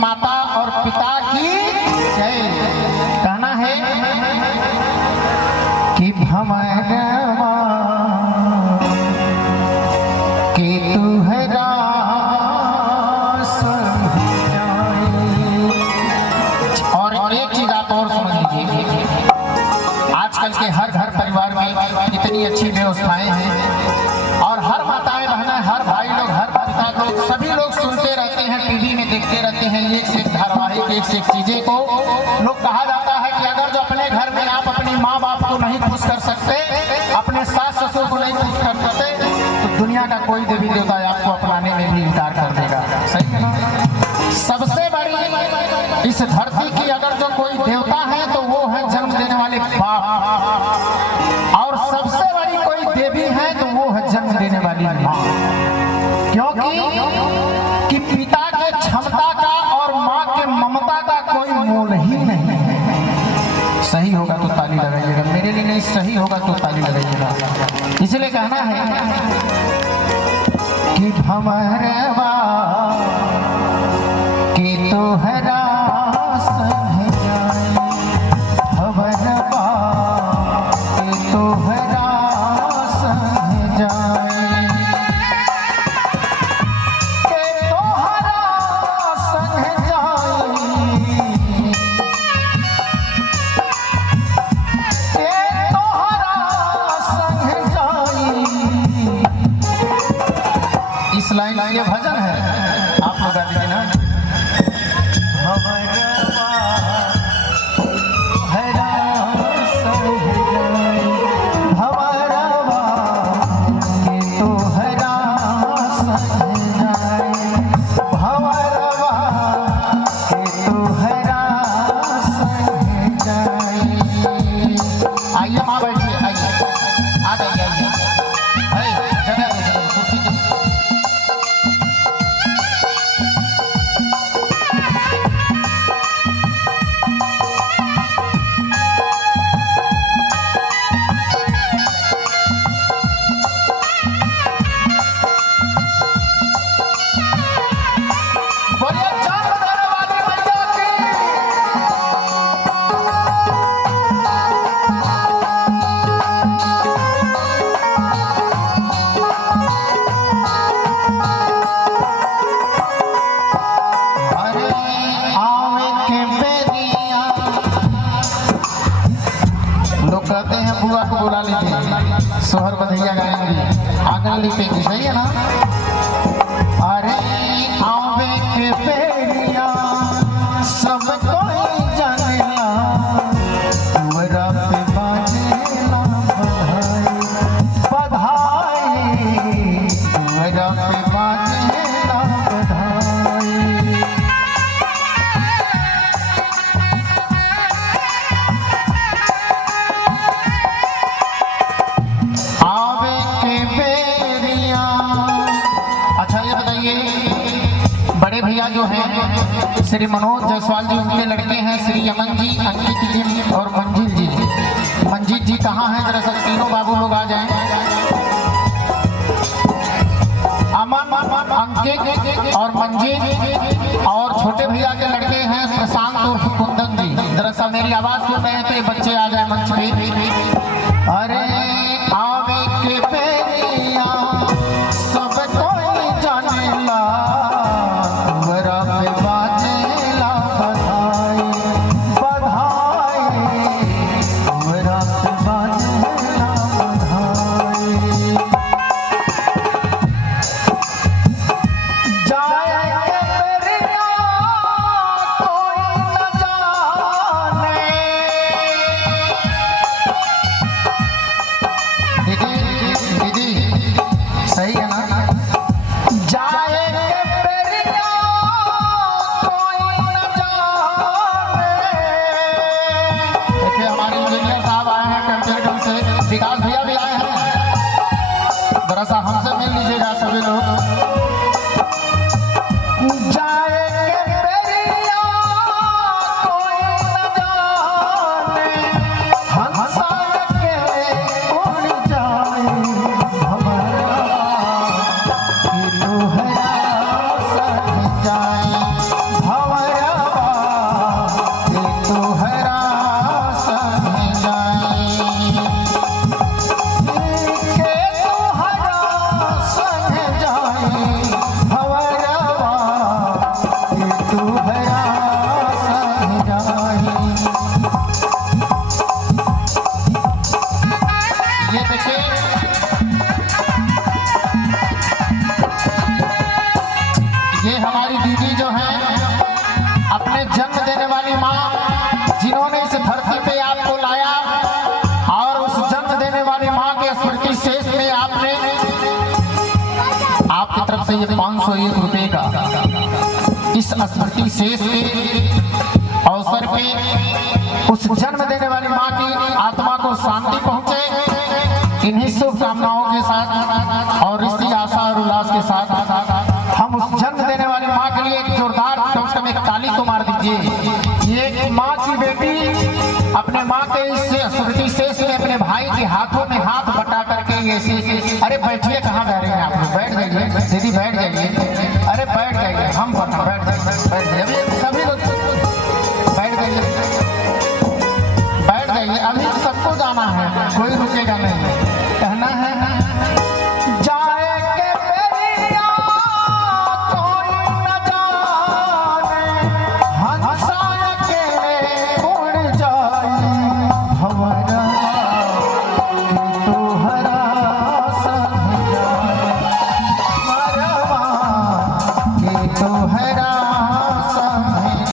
माता और पिता की जय। कहना है कि भमरवा कि तू है रास। और एक चीज आप और समझ लीजिए, आजकल के हर घर परिवार में इतनी अच्छी व्यवस्थाएं हैं और हर माताएं बहनें, हर भाई लोग, हर पिता लोग, सभी लोग सुनते रहते हैं, टीवी में देखते रहते हैं एक से एक धारावाहिक, एक से एक चीजें को। लोग कहा जाता है कि अगर जो अपने घर में आप अपने माँ बाप को नहीं खुश कर सकते, अपने सास ससुर को नहीं खुश कर सकते, तो दुनिया का कोई देवी देवता आपको अपनाने में भी इनकार कर देगा। सही है ना? सबसे बड़ी इस धरती की अगर जो कोई देवता है तो वो है जन्म देने वाले बाप, और सबसे बड़ी कोई देवी है तो वो है जन्म देने वाली माँ। क्योंकि कि पिता के क्षमता का और माँ के ममता का कोई मोल ही नहीं है। सही होगा तो ताली लगाइएगा, मेरे लिए नहीं, सही होगा तो ताली लगाइएगा। इसलिए कहना है कि भमरवा कि तो है रास है जाए, भमरवा कि तो है रास है जाए, कि तो है रास है जाए, कि तो है रास है जाए। इस लाइन ये भजन है, आप लोग गा दीजिए ना। आइए माँ बैठिए, आइए, आ जाइए, आइए, जगह दीजिए, कुर्सी दीजिए। बोलिए जान बजाने वाली मैया की। अरे आवे के बेरिया, लोग कहते हैं बुआ को बुला लीजिए, सोहर बधैया गाएंगी, आंगन लिपेंगी। सही है ना? अरे आवे के बेरिया सब कोई जानेला, तुअरा पे बाजेला बधाई, बधाई, तुअरा पे बाजेला बधाई। आवे के बेरिया। अच्छा ये बताइए, बड़े भैया जो हैं श्री मनोज जायसवाल जी, उनके लड़के हैं श्री अमन जी, अंकित जी और मंजिल जी। मंजिल जी कहाँ हैं? जरा सब तीनों बाबू लोग आ जाएं। अमन, अंकित और मंजिल, और छोटे भैया के लड़के हैं प्रशांत उर्फ कुंदन जी। जरा सा मेरी आवाज सुन रहे हैं तो ये बच्चे आ जाए मंच पे। अरे आवे के बेरिया सब कोई जानेला, तुअरा पे बाजेला बधाई, बधाई, तुअरा पे बाजेला बधाई। जाए के बेरिया कोई न जाने, हैं अपने जन्म देने वाली माँ, जिन्होंने इस धरती पे आपको लाया, और उस जन्म देने वाली माँ के स्मृति शेष में आपने आपकी तरफ से ये 501 रुपए का इस स्मृति शेष के अवसर पे उस जन्म देने वाली माँ की आत्मा को शांति पहुंचे, इन्हीं शुभकामनाओं के साथ और इसी आशा और उल्लास के साथ हम उस जन्म देने वाली माँ के लिए एक जोरदार कम से कम एक ताली तो मार दीजिए। ये माँ की बेटी अपने माँ के इस स्मृति शेष में अपने भाई के हाथों में हाथ बटा करके ऐसे, अरे बैठिए, कहाँ जा रहे हैं आप लोग, बैठ जाइए दीदी, बैठ जाइए, अरे बैठ जाइए, हम बैठ जाइए, सभी लोग बैठ जाइए, बैठ जाइए, अभी सबको जाना है, कोई रुकेगा नहीं, कहना है जा